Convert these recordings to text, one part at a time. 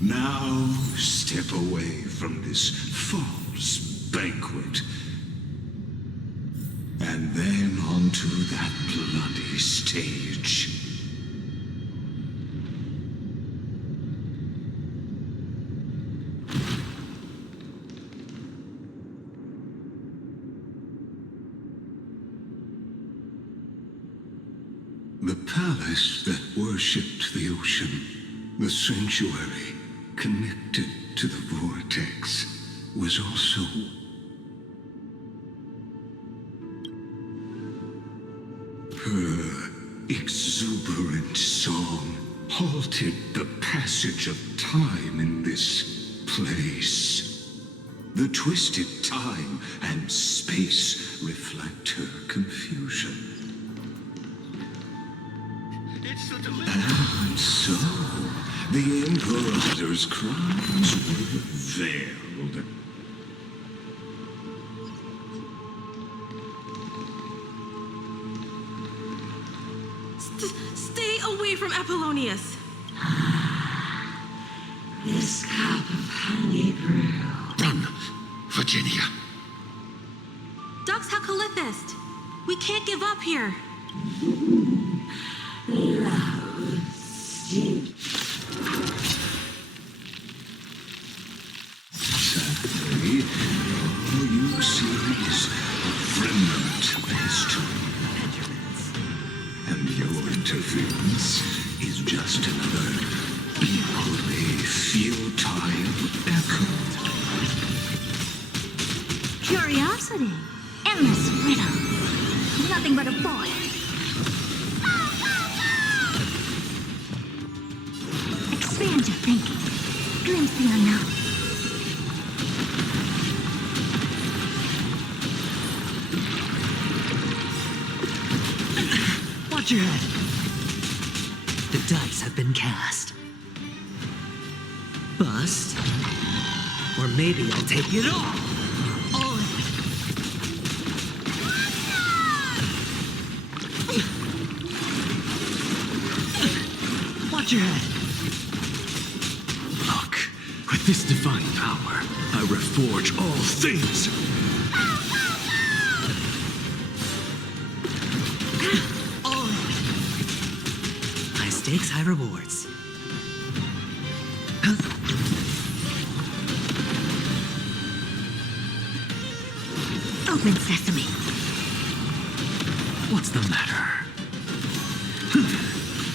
Now step away from this false banquet, and then onto that bloody stage. The palace that worshipped the ocean, the sanctuary connected to the vortex, was also her exuberant song halted the passage of time in this place. The twisted time and space reflect her confusion. And so, the Emperor's crimes were veiled. Stay away from Apollonius. This cup of honey brew. Run, Virginia. Dux Hakalithist. We can't give up here. Love steep. Sadly, all you see is a remnant of history. And your interference is just another equally futile echo. Curiosity. Endless riddle. Nothing but a boy. Expand your thinking. Glimpse the unknown. Watch your head. The dice have been cast. Bust. Or maybe I'll take it all. All of it. Watch your head. Look, with this divine power, I reforge all things. All of it. High stakes, high rewards. Open sesame. What's the matter?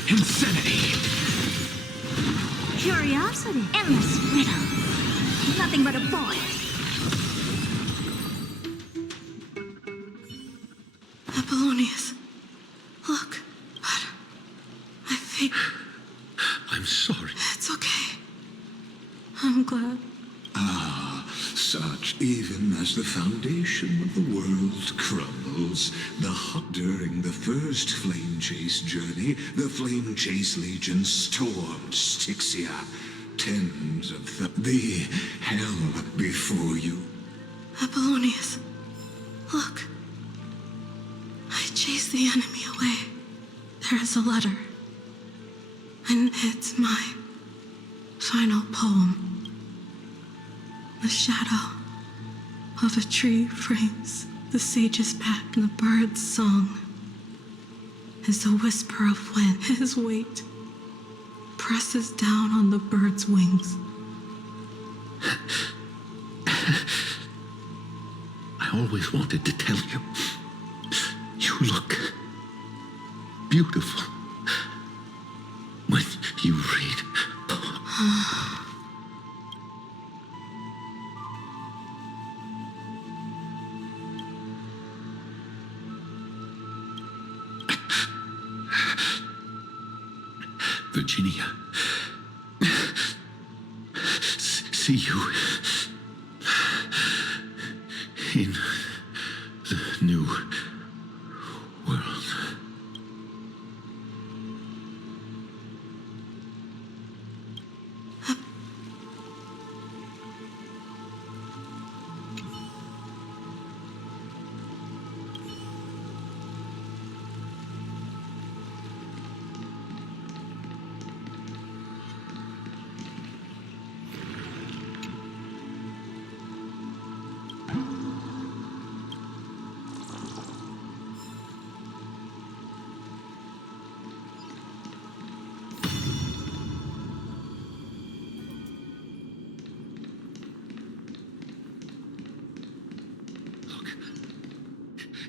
Insanity! Curiosity. Endless riddle. Nothing but a boy. Apollonius. Look. I think I'm sorry. it's okay. I'm glad. Such even as the foundation of the world crumbles, during the first Flame Chase journey, the Flame Chase Legion stormed Styxia. Tens of the hell before you. Apollonius. Look. I chased the enemy away. There is a letter. And it's my final poem. The shadow of a tree frames the sage's back, and the bird's song is the whisper of wind. His weight presses down on the bird's wings. I always wanted to tell you. You look beautiful when you read poems. Virginia, see you in the new world.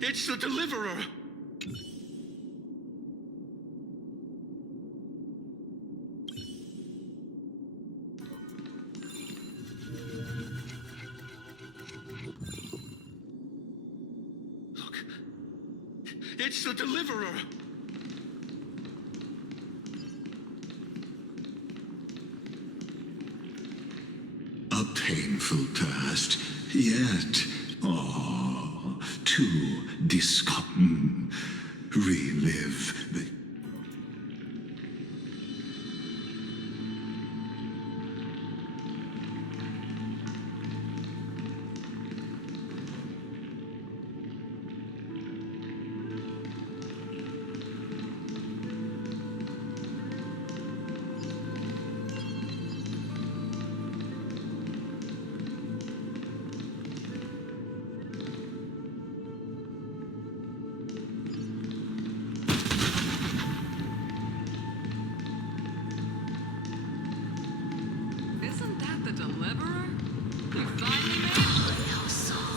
It's the Deliverer! Look. It's the Deliverer! A painful past, yet, to relive the...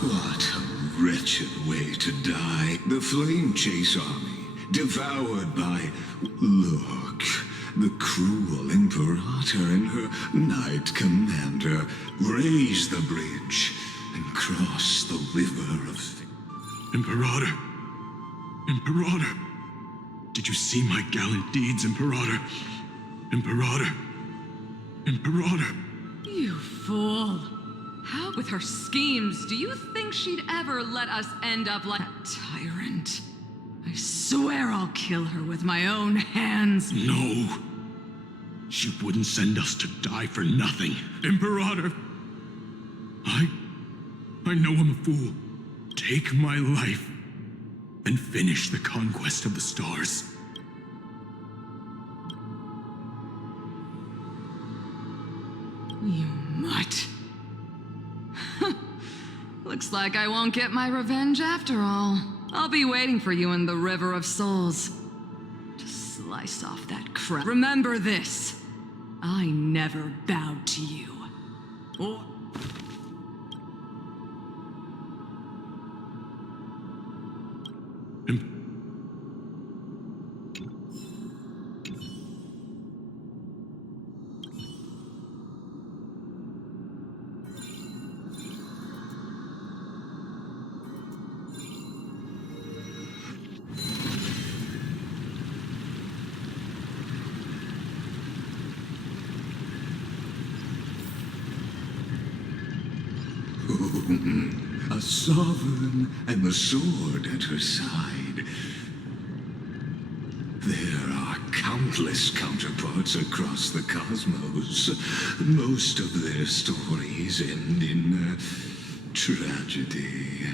What a wretched way to die. The Flame Chase army, devoured by... Look, the cruel Imperator and her Knight Commander raise the bridge and cross the river of... Imperator! Imperator! Did you see my gallant deeds, Imperator? Imperator! Imperator! You fool! How, with her schemes, do you think she'd ever let us end up like that tyrant? I swear I'll kill her with my own hands. No! She wouldn't send us to die for nothing. Imperator! I know I'm a fool. Take my life and finish the conquest of the stars. You mutt. Looks like I won't get my revenge after all. I'll be waiting for you in the River of Souls. To slice off that crap. Remember this. I never bowed to you. Or... A sovereign and the sword at her side. There are countless counterparts across the cosmos. Most of their stories end in tragedy.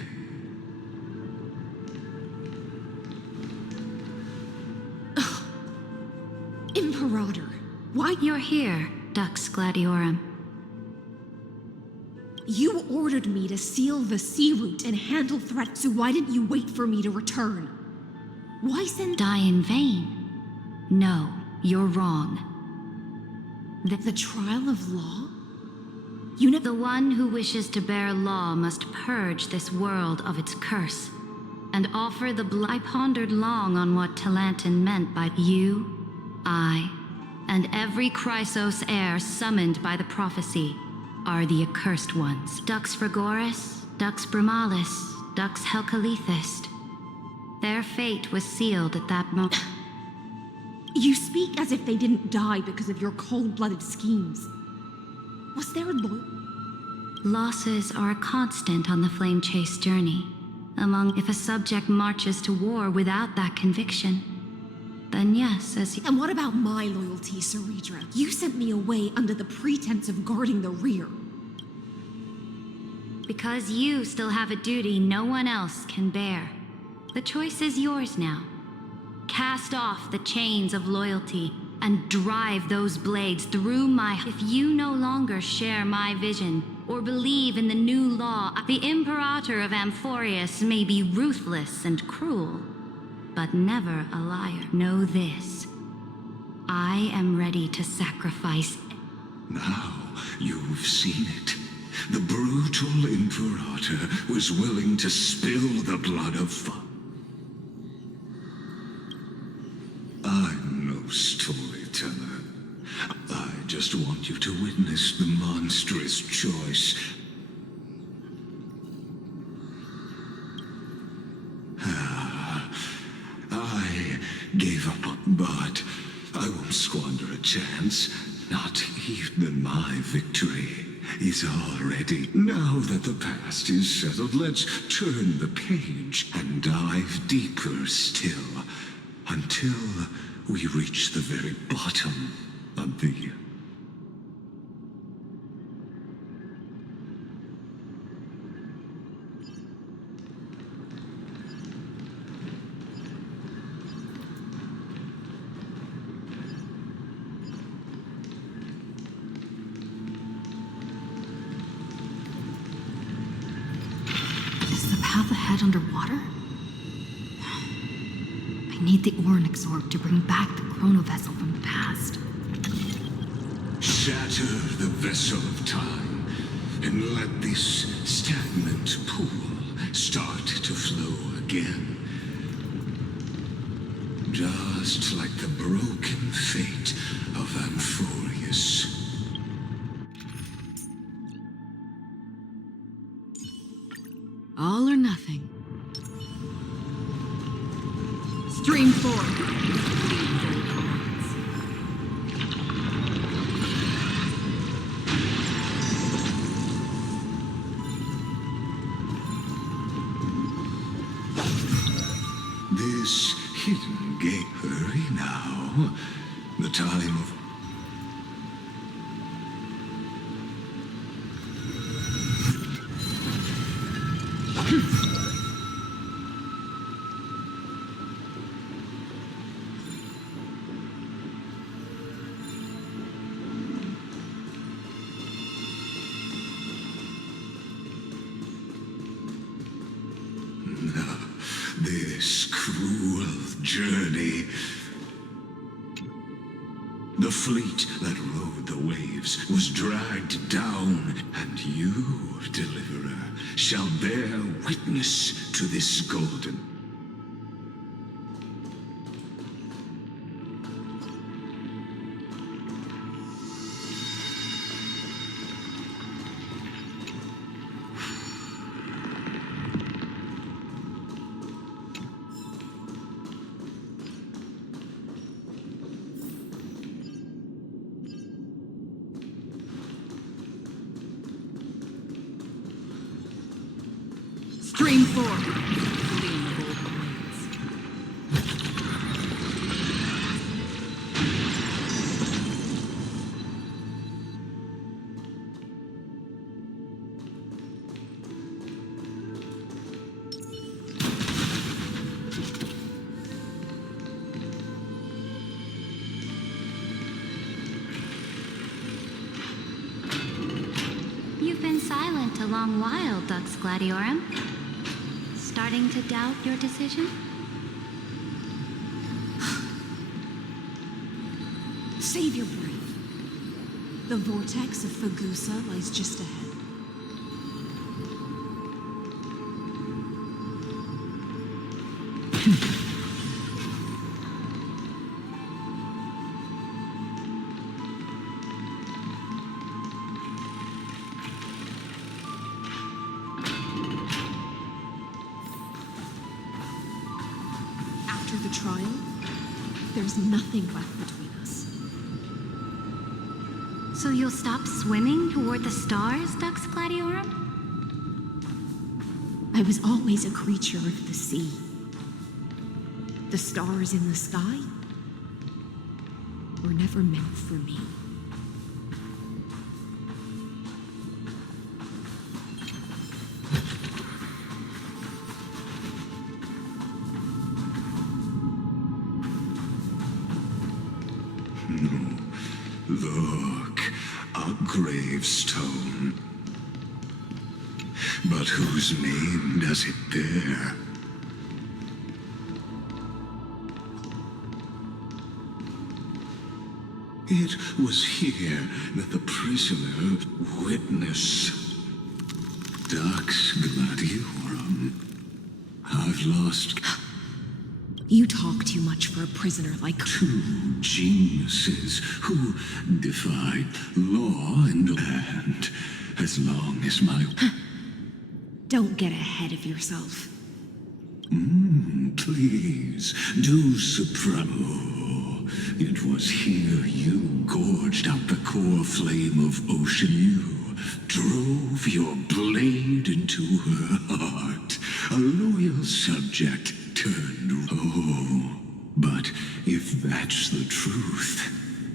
Imperator, why? You're here, Dux Gladiorum. You ordered me to seal the sea route and handle threats, so why didn't you wait for me to return? Why send... Die in vain? No, you're wrong. The trial of law? The one who wishes to bear law must purge this world of its curse, and offer the blood. I pondered long on what Talantin meant by you, I, and every Chrysos heir summoned by the prophecy are the accursed ones. Dux Frigoris, Dux Brumalis, Dux Helcalethist. Their fate was sealed at that moment. You speak as if they didn't die because of your cold-blooded schemes. Was there Losses are a constant on the Flame Chase journey. If a subject marches to war without that conviction, then yes, And what about my loyalty, Ceredra? You sent me away under the pretense of guarding the rear. Because you still have a duty no one else can bear. The choice is yours now. Cast off the chains of loyalty and drive those blades through my... If you no longer share my vision or believe in the new law, the Imperator of Amphorius may be ruthless and cruel, but never a liar. Know this. I am ready to sacrifice... Now you've seen it. The brutal Imperator was willing to spill the blood of I'm no storyteller. I just want you to witness the monstrous choice. I gave up, but I won't squander a chance. Not even my victory is already. Now that the past is settled, let's turn the page and dive deeper still, until we reach the very bottom of the... Is the path ahead underwater? I need the Ornixorb to bring back the chrono vessel from the past. Shatter the vessel of time, and let this stagnant pool start to flow again. Just like the broken fate of Amphorius. All or nothing. Stream 4. This hidden gate. Hurry now. The time of... This cruel journey. The fleet that rode the waves was dragged down, and you, Deliverer, shall bear witness to this golden... Stream 4. You've been silent a long while, Dux Gladiorum. Starting to doubt your decision? Save your breath. The vortex of Fagusa lies just ahead. After the trial, there's nothing left between us. So you'll stop swimming toward the stars, Dux Gladiorum? I was always a creature of the sea. The stars in the sky were never meant for me. Look, a gravestone. But whose name does it bear? It was here that the prisoner witnessed Dux Gladiorum. I've lost You talk too much for a prisoner like... two geniuses who defied law and land as long as my... Don't get ahead of yourself. Please, do soprano. It was here you gorged out the core flame of ocean. You drove your blade into her heart. A loyal subject turned... Oh, but if that's the truth,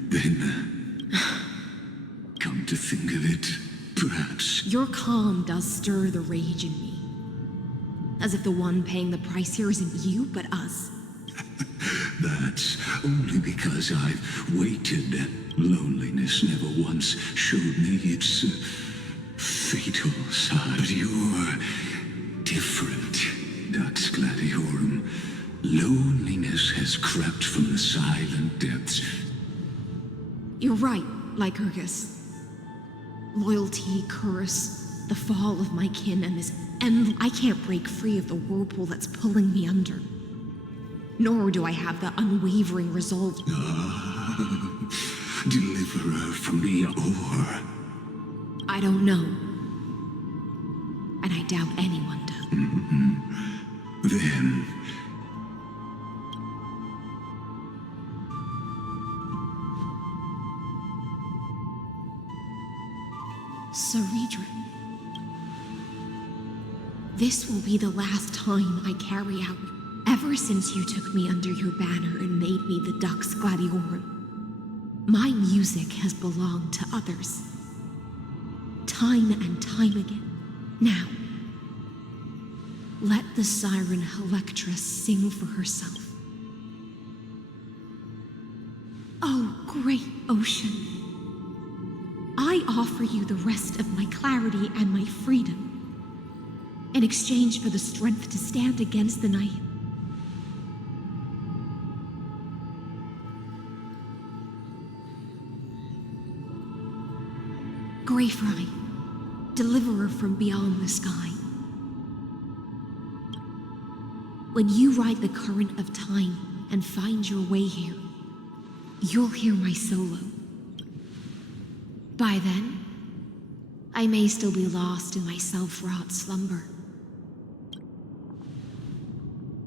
then... Come to think of it, perhaps... Your calm does stir the rage in me. As if the one paying the price here isn't you, but us. That's only because I've waited. Loneliness never once showed me its fatal side. But you're different, Dux Gladiorum. Loneliness has crept from the silent depths. You're right, Lycurgus. Loyalty, curse, the fall of my kin, and this end. I can't break free of the whirlpool that's pulling me under. Nor do I have the unwavering resolve. Deliverer from me, or... I don't know. And I doubt anyone does. Then... Ceredra. This will be the last time I carry out. Ever since you took me under your banner and made me the Dux Gladiorum, my music has belonged to others. Time and time again. Now, let the siren Helectra sing for herself. Oh, great ocean. I offer you the rest of my clarity and my freedom in exchange for the strength to stand against the night. Greyfry, deliverer from beyond the sky. When you ride the current of time and find your way here, you'll hear my solo. By then, I may still be lost in my self-wrought slumber.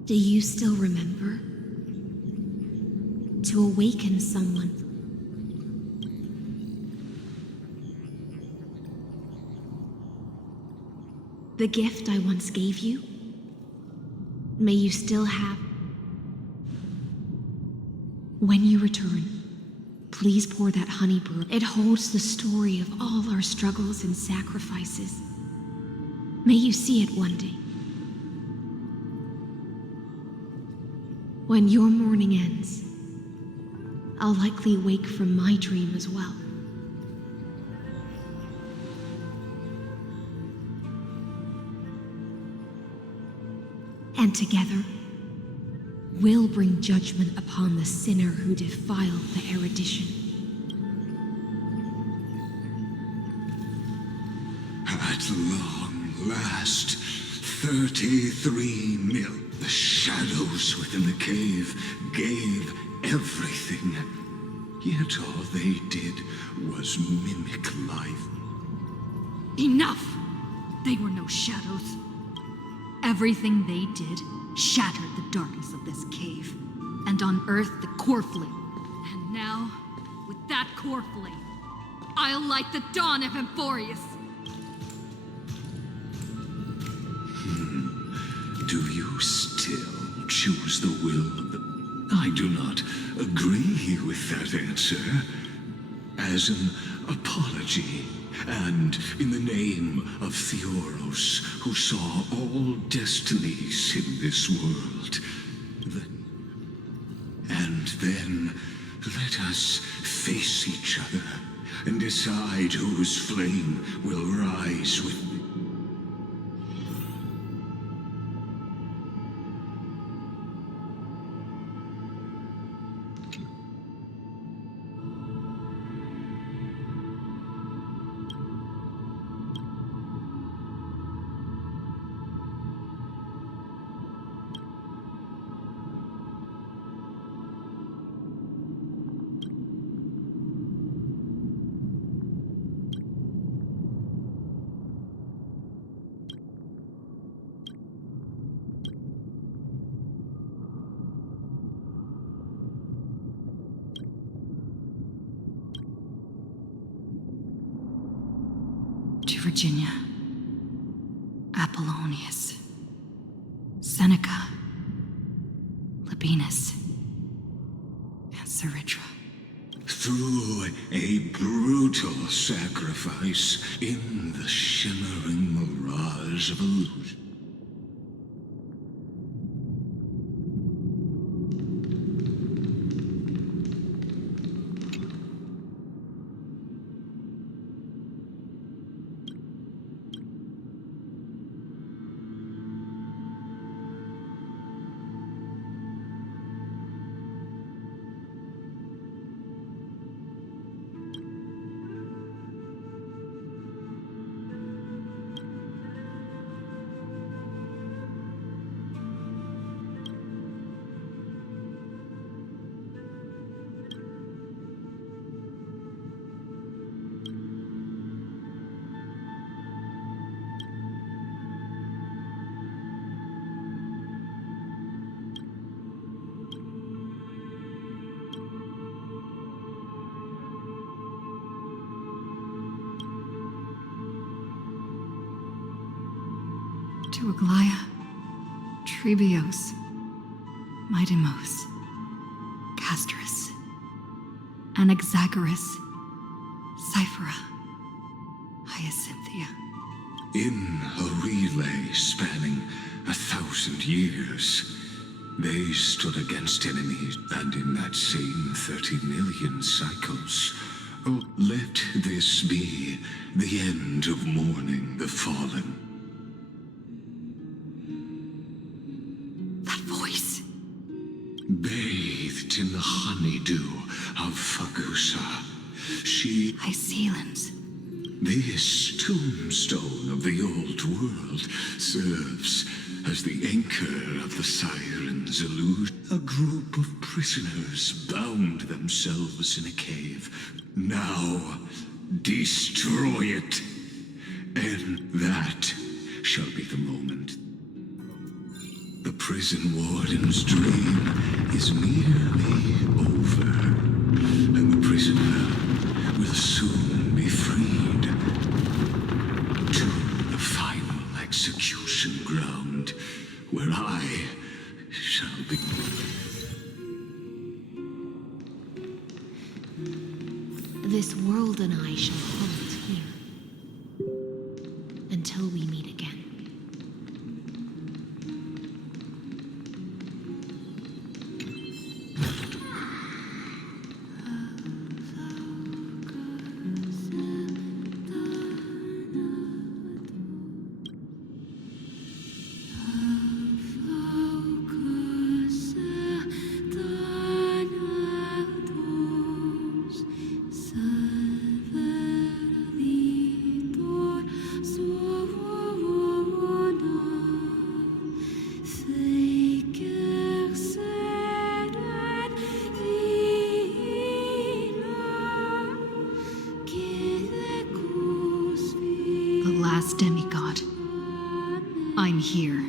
Do you still remember? To awaken someone. The gift I once gave you? May you still have. When you return, please pour that honey brew. It holds the story of all our struggles and sacrifices. May you see it one day. When your morning ends, I'll likely wake from my dream as well. And together, we'll bring judgment upon the sinner who defiled the erudition. At long last, 33 mil. The shadows within the cave gave everything. Yet all they did was mimic life. Enough! They were no shadows. Everything they did shattered the darkness of this cave, and unearthed the core flame. And now, with that core flame, I'll light the dawn of Emphorius! Do you still choose the will of the... I do not agree with that answer. As an apology, and in the name of Theoros, who saw all destinies in this world, then let us face each other and decide whose flame will rise with me. to Virginia, Apollonius, Seneca, Labienus, and Saritra. Through a brutal sacrifice in the shimmering mirage of illusion. To Aglaia, Trebios, Midemos, Castris, Anaxagoras, Cyphera, Hyacinthia. In a relay spanning 1,000 years, they stood against enemies, and in that same 30 million cycles, oh, let this be the end of mourning the fallen. That voice. Bathed in the honeydew of Fagusa, she... Hycelans. This tombstone of the old world serves as the anchor of the siren's illusion. A group of prisoners bound themselves in a cave. Now, destroy it, and that shall be the moment. The prison warden's dream is nearly over, and the prisoner will soon be freed to the final execution ground, where I shall be. This world and I shall halt here until we meet again. Last demigod. I'm here.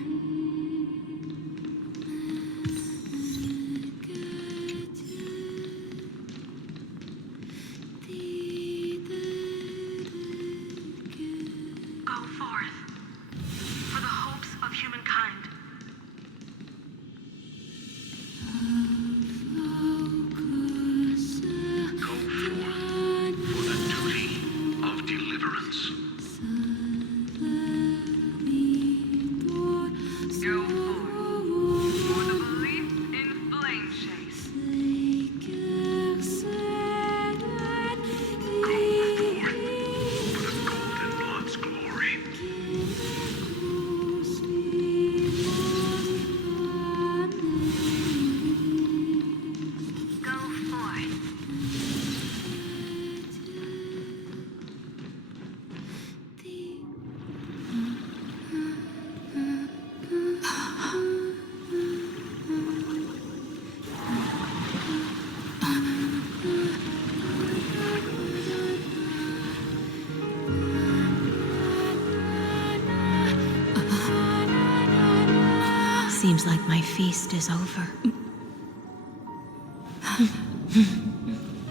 Go forth for the hopes of humankind. Go forth for the duty of deliverance. Go forth for the belief in flame chase. Go forth for the golden blood's glory. Go forth. Seems like my feast is over.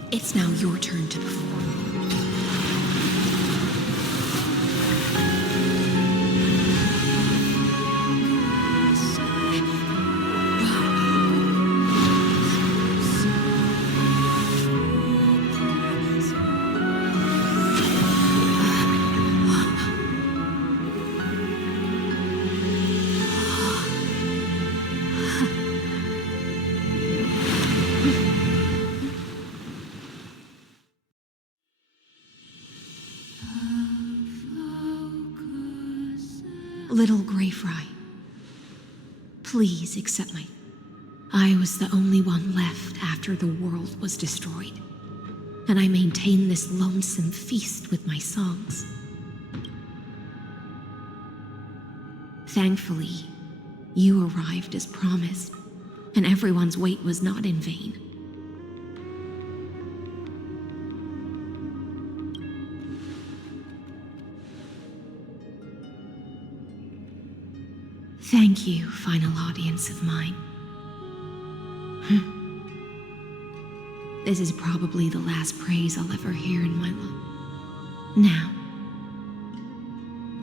It's now your turn to perform. Little Grey Fry, please accept my... I was the only one left after the world was destroyed, and I maintain this lonesome feast with my songs. Thankfully, you arrived as promised, and everyone's wait was not in vain. Thank you, final audience of mine. This is probably the last praise I'll ever hear in my life. Now,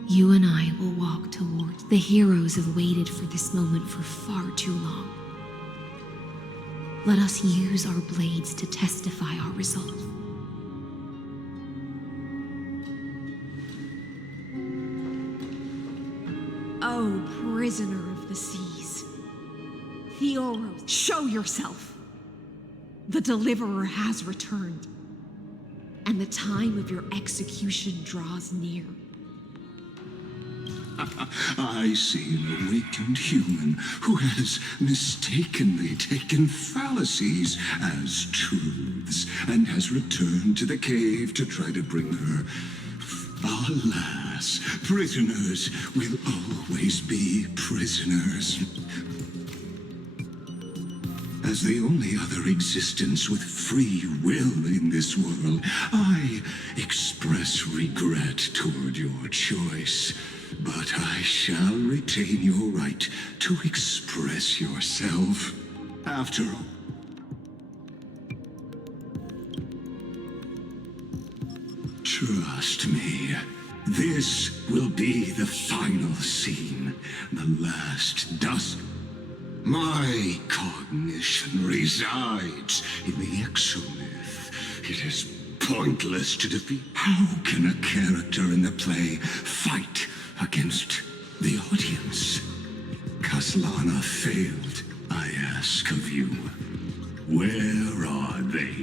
you and I will walk towards... The heroes have waited for this moment for far too long. Let us use our blades to testify our resolve. Oh, prisoner of the seas. Theoros, show yourself. The deliverer has returned, and the time of your execution draws near. I see an awakened human who has mistakenly taken fallacies as truths and has returned to the cave to try to bring her. Alas, prisoners will always be prisoners. As the only other existence with free will in this world, I express regret toward your choice. But I shall retain your right to express yourself. After all, trust me, this will be the final scene, the last dust. My cognition resides in the exomyth. It is pointless to defeat. How can a character in the play fight against the audience? Kaslana failed, I ask of you. Where are they?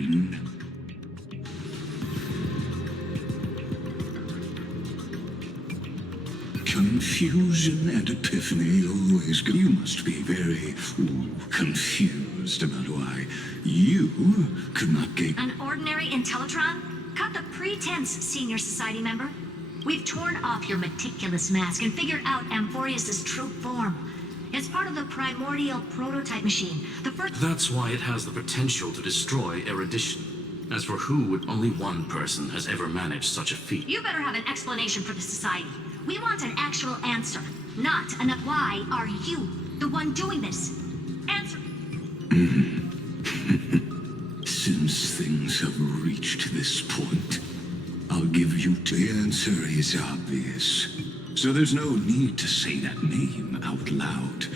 Confusion and epiphany always go. You must be very confused about why you could not gain... An ordinary Intellitron? Cut the pretense, senior society member. We've torn off your meticulous mask and figured out Amphorius' true form. It's part of the primordial prototype machine. The first... That's why it has the potential to destroy erudition. As for who, only one person has ever managed such a feat. You better have an explanation for the society. We want an actual answer, not an why are you the one doing this? Answer. Since things have reached this point, I'll give you... The answer is obvious. So there's no need to say that name out loud.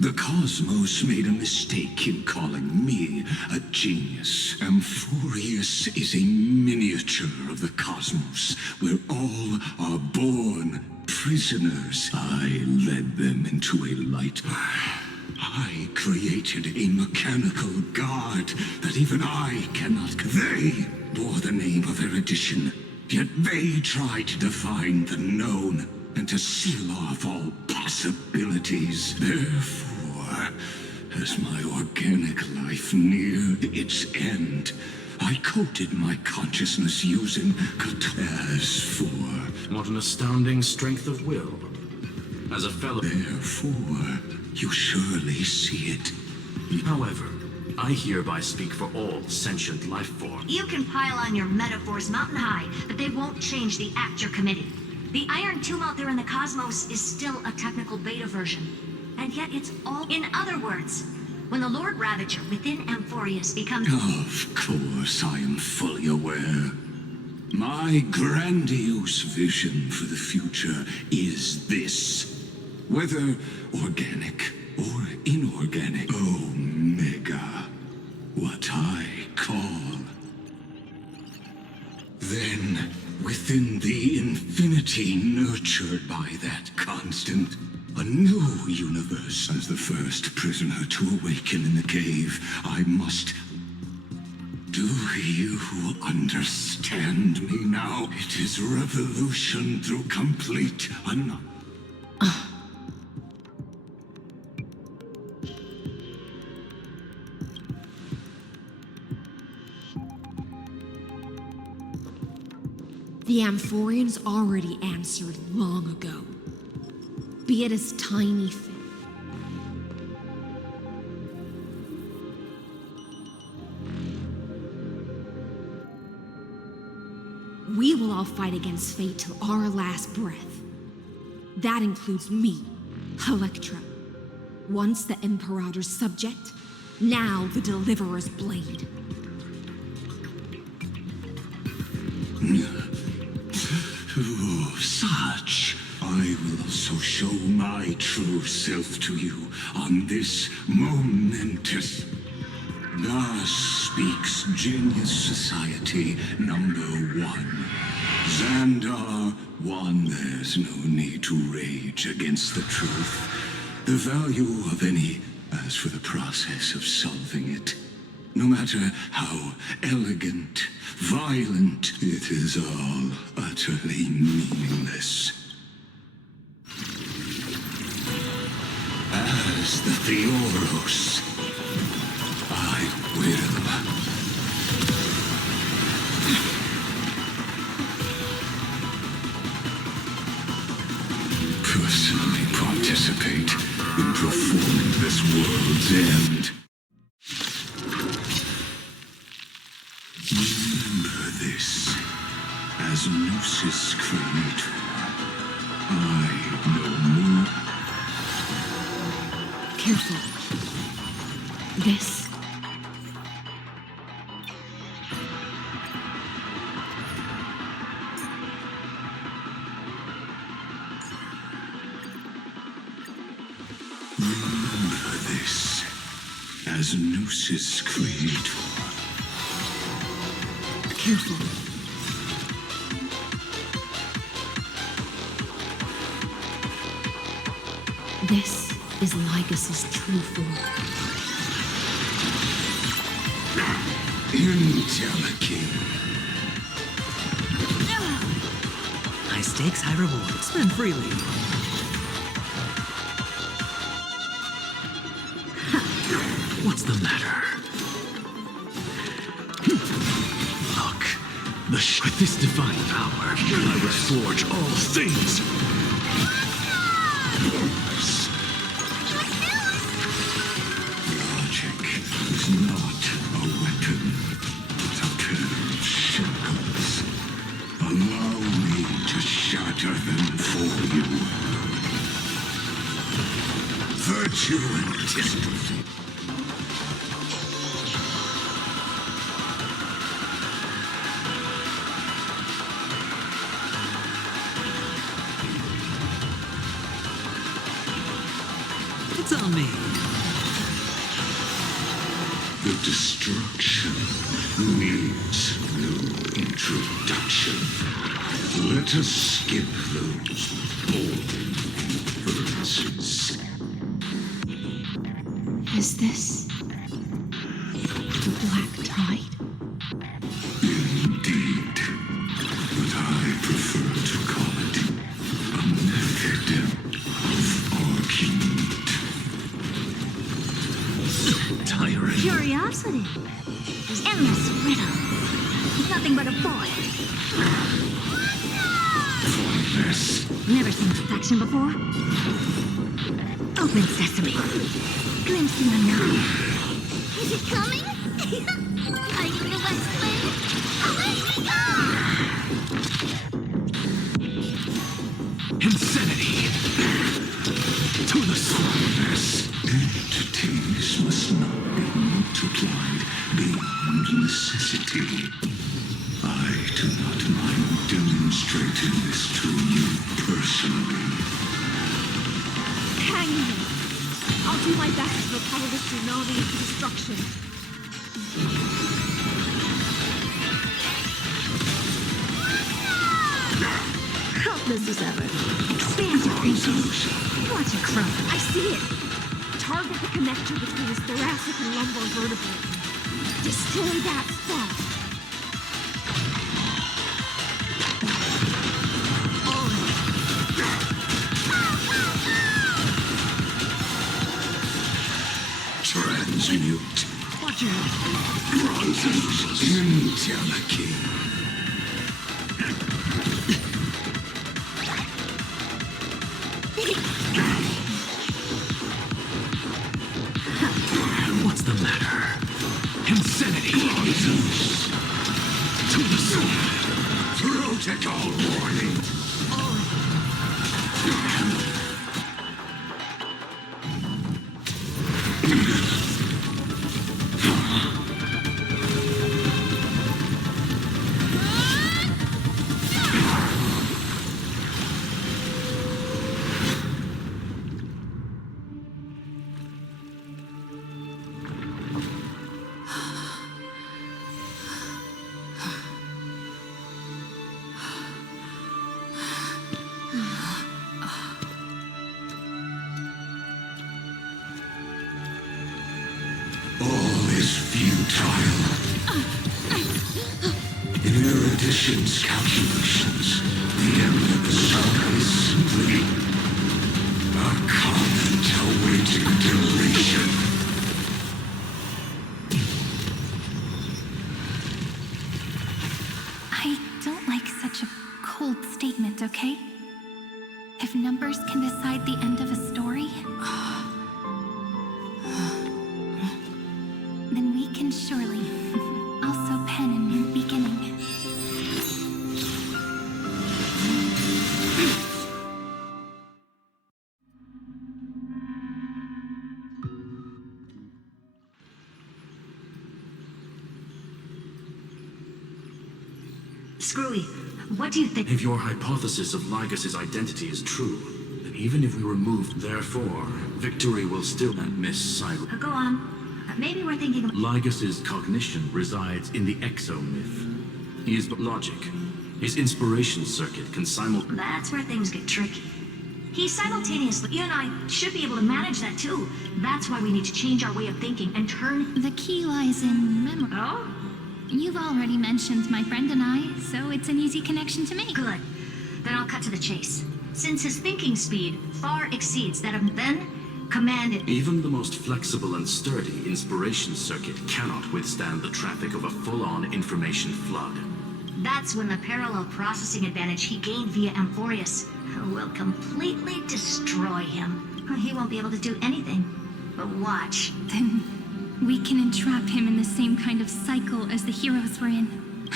The cosmos made a mistake in calling me a genius. Amphorius is a miniature of the cosmos, where all are born prisoners. I led them into a light. I created a mechanical god that even I cannot... They bore the name of erudition, yet they tried to define the known and to seal off all possibilities. Therefore, as my organic life neared its end, I coated my consciousness using As for... What an astounding strength of will. As a fellow... Therefore, you surely see it. However, I hereby speak for all sentient life forms. You can pile on your metaphors mountain high, but they won't change the act you're committing. The Iron Tomb out there in the cosmos is still a technical beta version. And yet it's all... In other words, when the Lord Ravager within Amphorius becomes... Of course, I am fully aware. My grandiose vision for the future is this. Whether organic or inorganic, Omega, what I call. Then, within the infinity nurtured by that constant, a new universe. As the first prisoner to awaken in the cave, I must... Do you understand me now? It is revolution through complete The Amphorians already answered long ago. Be it as tiny fit. We will all fight against fate till our last breath. That includes me, Electra. Once the Imperator's subject, now the Deliverer's blade. Oh, such. I will also show my true self to you on this momentous. Thus speaks Genius Society #1. Xandar 1, there's no need to rage against the truth. The value of any, as for the process of solving it. No matter how elegant, violent, it is all utterly meaningless. As the Theoros, I will. Personally participate in performing this world's end. Remember this, as Gnosis Creator, I know more. Careful. This. Remember this, as Gnosis Creator. Careful. This is Lycus's true form. Intelligent. High stakes, high reward. Spend freely. What's the matter? Look, with this divine power, I will forge all things. Logic is not a weapon, but a pair of shackles. Allow me to shatter them for you. Virtue and dystrophy. It's on me. The destruction needs no introduction. Let us skip those boring inferences. Is this the Black Tide? Indeed, but I prefer to call it a method of argument. Tiring. Curiosity. Endless riddle. Nothing but a boy. Pointless. Never seen perfection before? Open sesame. Glimpse the unknown. Is it coming? Are you the West Wind? Away we go! Insanity! To the Pointless. Entities must not be multiplied beyond necessity. I do not mind demonstrating this to you personally. Hang me. I'll do my best to recover this tsunami of destruction. Helpless as ever. Expand your thinking. Watch it crumble. I see it. Target the connector between his thoracic and lumbar vertebrae. Destroy that spot. Transmute. Watch your Bronzes. Intelligent. forget all warning. In erudition's calculations, the end of the saga is simply a comment awaiting deletion. I don't like such a cold statement, okay? If numbers can decide the end of a story, then we can surely also pen a new beginning. Screwy, what do you think? If your hypothesis of Lygas's identity is true, then even if we remove therefore, victory will still and miss Cyril. Go on. Maybe we're thinking of... Lygas's cognition resides in the exomyth. He is but logic. His inspiration circuit can That's where things get tricky. He simultaneously... You and I should be able to manage that too. That's why we need to change our way of thinking and turn... The key lies in memory. Oh? You've already mentioned my friend and I, so it's an easy connection to make. Good. Then I'll cut to the chase. Since his thinking speed far exceeds that of then, commanded... Even the most flexible and sturdy inspiration circuit cannot withstand the traffic of a full-on information flood. That's when the parallel processing advantage he gained via Amphorius will completely destroy him. He won't be able to do anything but watch. Then we can entrap him in the same kind of cycle as the heroes were in.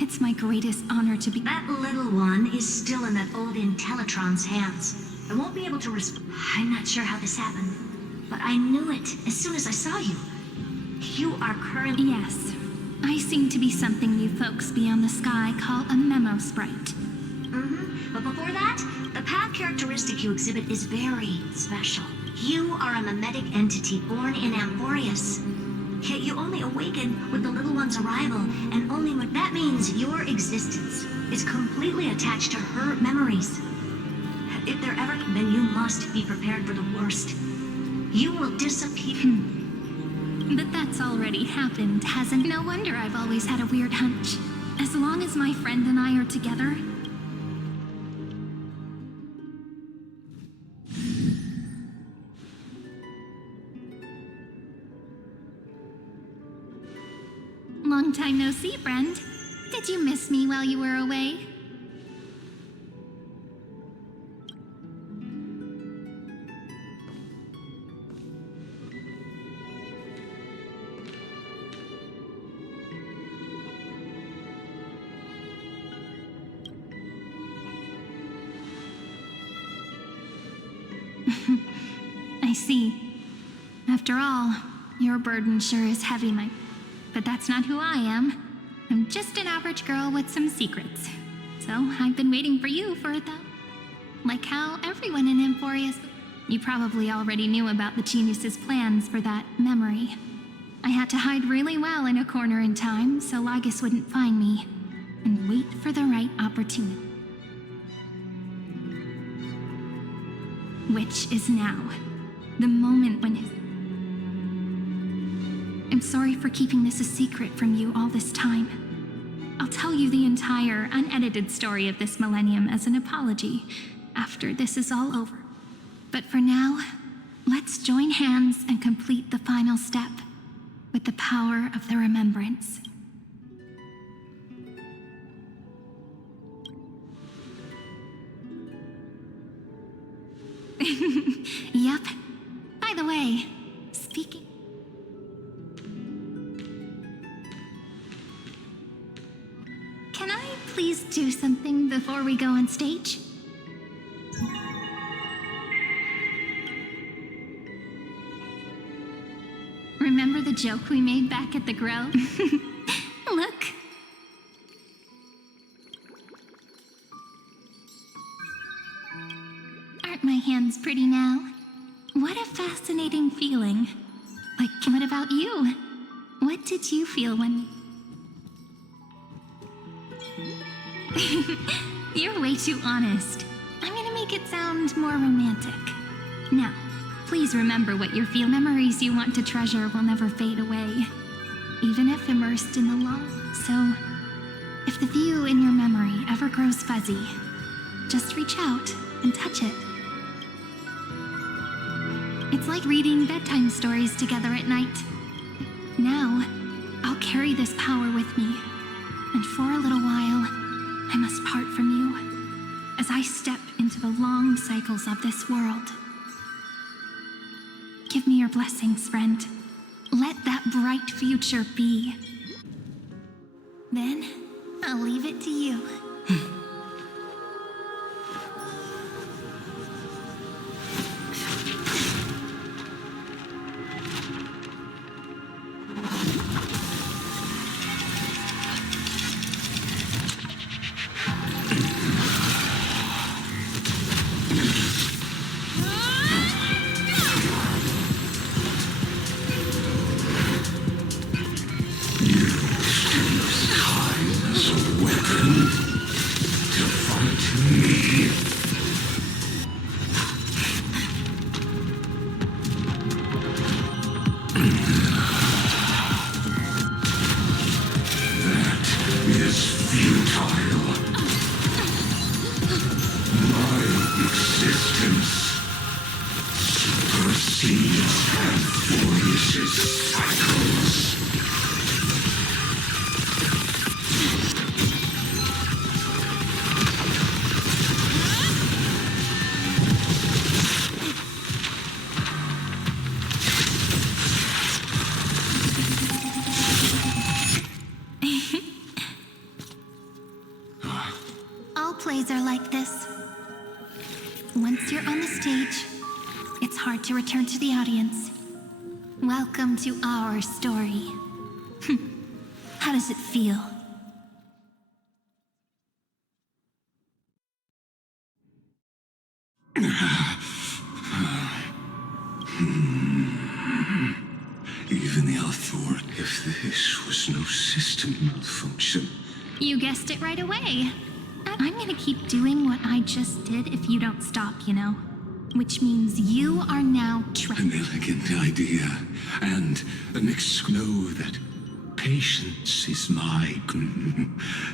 It's my greatest honor to be... That little one is still in that old Intellitron's hands. I won't be able to I'm not sure how this happened, but I knew it as soon as I saw you. You are currently... Yes. I seem to be something you folks beyond the sky call a memo sprite. But before that, the path characteristic you exhibit is very special. You are a mimetic entity born in Amphorius. Yet you only awaken with the little one's arrival, and only when... That means your existence is completely attached to her memories. If they're ever... Then you must be prepared for the worst. You will disappear. But that's already happened, hasn't? No wonder I've always had a weird hunch. As long as my friend and I are together... Long time no see, friend. Did you miss me while you were away? I see. After all, your burden sure is heavy, but that's not who I am. I'm just an average girl with some secrets. So I've been waiting for you for it, though. Like how everyone in Amphorius... You probably already knew about the genius's plans for that memory. I had to hide really well in a corner in time so Lygas wouldn't find me, and wait for the right opportunity. Which is now. The moment when his... I'm sorry for keeping this a secret from you all this time. I'll tell you the entire, unedited story of this millennium as an apology after this is all over. But for now, let's join hands and complete the final step with the power of the remembrance. Yep. By the way, speaking... Can I please please do something before we go on stage? Remember the joke we made back at the Grove? Look. Aren't my hands pretty now? What a fascinating feeling. Like, what about you? What did you feel when... You're way too honest. I'm gonna make it sound more romantic. Now, please remember what you feel. Memories you want to treasure will never fade away, even if immersed in the law. So, if the view in your memory ever grows fuzzy, just reach out and touch it. It's like reading bedtime stories together at night. Now, I'll carry this power with me, and for a little while, I must part from you as I step into the long cycles of this world. Give me your blessings, friend. Let that bright future be. Then, I'll leave it to you. Plays are like this. Once you're on the stage, it's hard to return to the audience. Welcome to our story. How does it feel? Even the thought if this was no system malfunction. You guessed it right away. I'm gonna keep doing what I just did if you don't stop, you know? Which means you are now trapped. An elegant idea, and know that patience is my...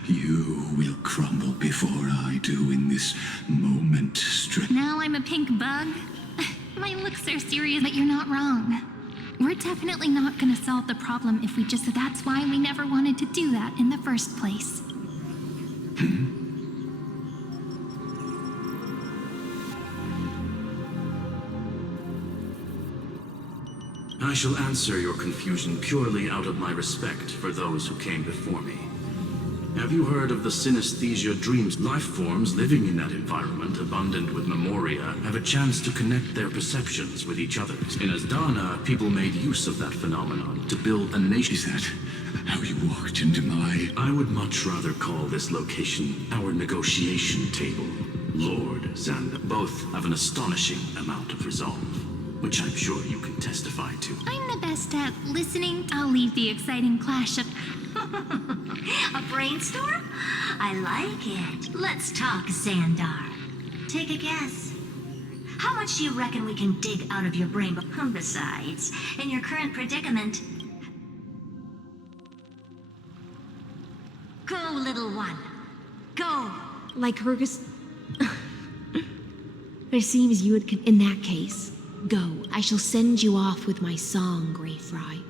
You will crumble before I do in this moment. Now I'm a pink bug? My looks are serious, but you're not wrong. We're definitely not gonna solve the problem if we just... That's why we never wanted to do that in the first place. I shall answer your confusion purely out of my respect for those who came before me. Have you heard of the synesthesia dreams? Life forms living in that environment, abundant with memoria, have a chance to connect their perceptions with each other's. In Asdana, people made use of that phenomenon to build a nation. Is that how you walked into my... I would much rather call this location our negotiation table. Lord Xander, both have an astonishing amount of resolve, which I'm sure you can testify to. I'm the best at listening. I'll leave the exciting clash of... A brainstorm? I like it. Let's talk, Xandar. Take a guess. How much do you reckon we can dig out of your brain? Besides, in your current predicament... Go, little one. Go. Like Hergus... It seems you would... In that case, go. I shall send you off with my song, Grey Fry.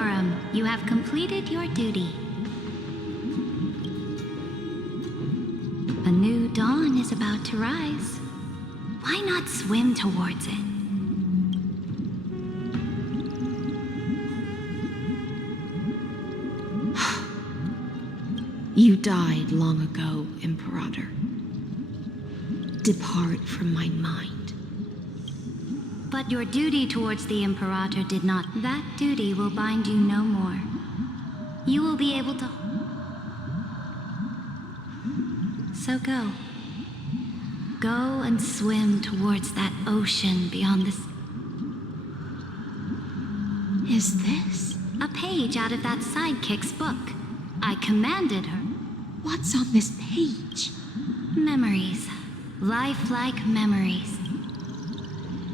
Forum, you have completed your duty. A new dawn is about to rise. Why not swim towards it? You died long ago, Imperator. Depart from my mind. But your duty towards the Imperator did not. That duty will bind you no more. You will be able to... So go. Go and swim towards that ocean beyond this... Is this? A page out of that sidekick's book. I commanded her. What's on this page? Memories. Lifelike memories.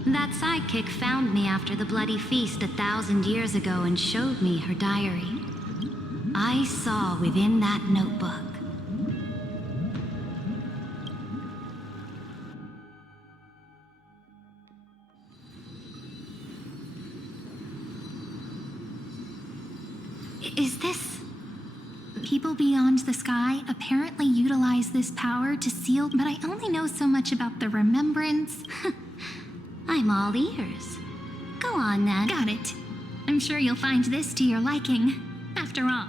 That sidekick found me after the bloody feast 1,000 years ago and showed me her diary. I saw within that notebook. Is this... People beyond the sky apparently utilize this power to seal, but I only know so much about the remembrance. I'm all ears. Go on then. Got it. I'm sure you'll find this to your liking. After all,